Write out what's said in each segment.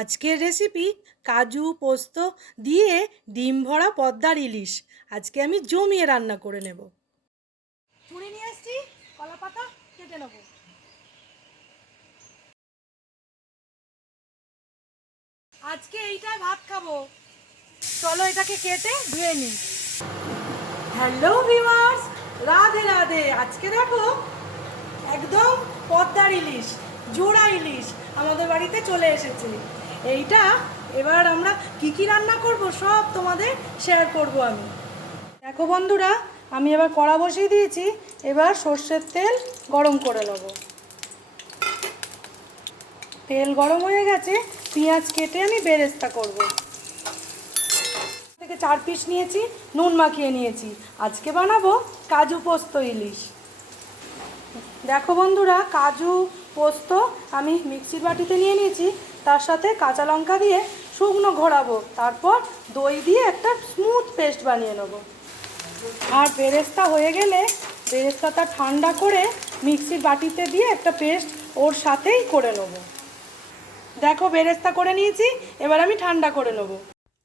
আজকের রেসিপি কাজু, পোস্ত দিয়ে ডিম ভরা পদ্মার ইলিশ। আজকে আমি জমিয়ে রান্না করে নেব। ছুরি নিয়ে এসছি কলা পাতা কেটে নেব। আজকে এইটাই ভাত খাব। চলো এটাকে কেটে ধুয়ে নিই। Hello viewers, Radhe Radhe. আজকে দেখো একদম পদ্মার ইলিশ, জোড়া ইলিশ আমাদের বাড়িতে চলে এসেছে। এইটা এবার আমরা কি কি রান্না করব সব তোমাদের শেয়ার করব আমি। দেখো বন্ধুরা, আমি এবার কড়া বসিয়ে দিয়েছি, এবার সর্ষের তেল গরম করে নেব। তেল গরম হয়ে গেছে, পেঁয়াজ কেটে আমি বেরেস্তা করব। থেকে চার পিস নিয়েছি, নুন মাখিয়ে নিয়েছি। আজকে বানাবো কাজু পোস্ত ইলিশ। দেখো বন্ধুরা, কাজু পোস্ত আমি মিক্সির বাটিতে নিয়ে নিয়েছি তার সাথে কাঁচা লঙ্কা দিয়ে শুকনো ঘোরাবো। তারপর দই দিয়ে একটা স্মুথ পেস্ট বানিয়ে নেব। আর বেরেস্তা হয়ে গেলে বেরেস্তাটা ঠান্ডা করে মিক্সির বাটিতে দিয়ে একটা পেস্ট ওর সাথেই করে নেব। দেখো বেরেস্তা করে নিয়েছি, এবার আমি ঠান্ডা করে নেব।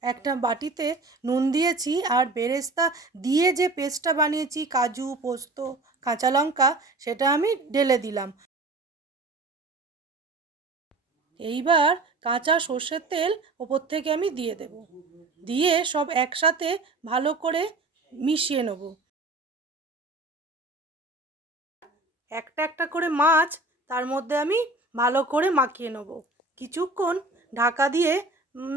একটা বাটিতে নুন দিয়েছি আর বেরেস্তা দিয়ে যে পেস্টটা বানিয়েছি, কাজু, পোস্ত, কাঁচা লঙ্কা, সেটা আমি ঢেলে দিলাম। এইবার কাঁচা সর্ষের তেল ওপর থেকে আমি দিয়ে দেব। দিয়ে সব একসাথে ভালো করে মিশিয়ে নেব। একটা একটা করে মাছ তার মধ্যে আমি ভালো করে মাখিয়ে নেব। কিছুক্ষণ ঢাকা দিয়ে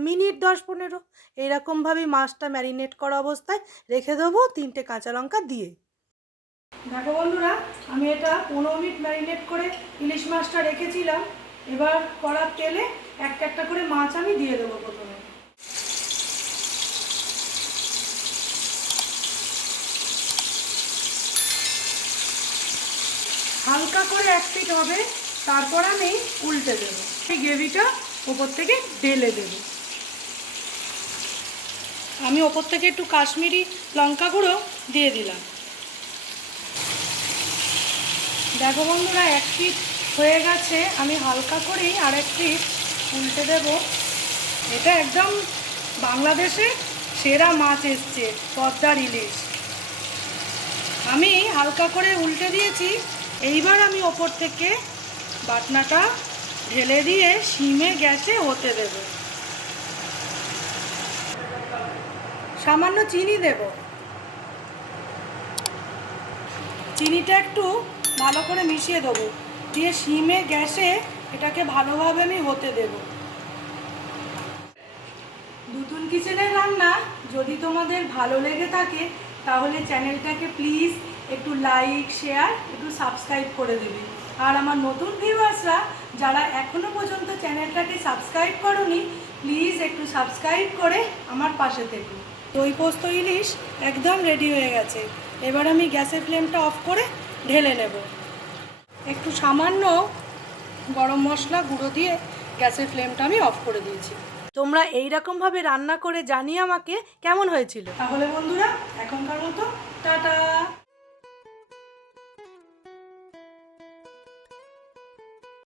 মিনিট দশ পনেরো এইরকমভাবে মাছটা ম্যারিনেট করা অবস্থায় রেখে দেবো তিনটে কাঁচা লঙ্কা দিয়ে। দেখো বন্ধুরা, আমি এটা পনেরো মিনিট ম্যারিনেট করে ইলিশ মাছটা রেখেছিলাম। এবার কড়ার তেলে একটা একটা করে মাছ আমি দিয়ে দেবো প্রথমে। হালকা করে এক পিট হবে, তারপর আমি উল্টে দেবো। সেই গ্রেভিটা ওপর থেকে ঢেলে দেবো। আমি ওপর থেকে একটু কাশ্মীরি লঙ্কা গুঁড়ো দিয়ে দিলাম। দেখো বন্ধুরা, এক পিট হয়ে গেছে, আমি হালকা করেই আর এক পিট উল্টে দেব। এটা একদম বাংলাদেশে সেরা মাছ এসছে, পদ্মার ইলিশ। আমি হালকা করে উল্টে দিয়েছি, এইবার আমি ওপর থেকে বাটনাটা ঢেলে দিয়ে সিমে গ্যাসে হতে দেব। সামান্য চিনি দেব। চিনিটা একটু ভালো করে মিশিয়ে দেবো। দিয়ে সিমে গ্যাসে এটাকে ভালোভাবে আমি হতে দেব। নতুন কিচেনের রান্না যদি তোমাদের ভালো লেগে থাকে, তাহলে চ্যানেলটাকে প্লিজ একটু লাইক, শেয়ার, একটু সাবস্ক্রাইব করে দেবে। আর আমার নতুন ভিউয়ার্সরা, যারা এখনও পর্যন্ত চ্যানেলটাকে সাবস্ক্রাইব করনি, প্লিজ একটু সাবস্ক্রাইব করে আমার পাশে থেকো। দই পোস্ত ইলিশ একদম রেডি হয়ে গেছে। এবার আমি গ্যাসের ফ্লেমটা অফ করে ঢেলে নেব। একটু সামান্য গরম মশলা গুঁড়ো দিয়ে গ্যাসের ফ্লেমটা আমি অফ করে দিয়েছি। তোমরা এইরকমভাবে রান্না করে জানিয়ে আমাকে কেমন হয়েছিল? তাহলে বন্ধুরা টাটা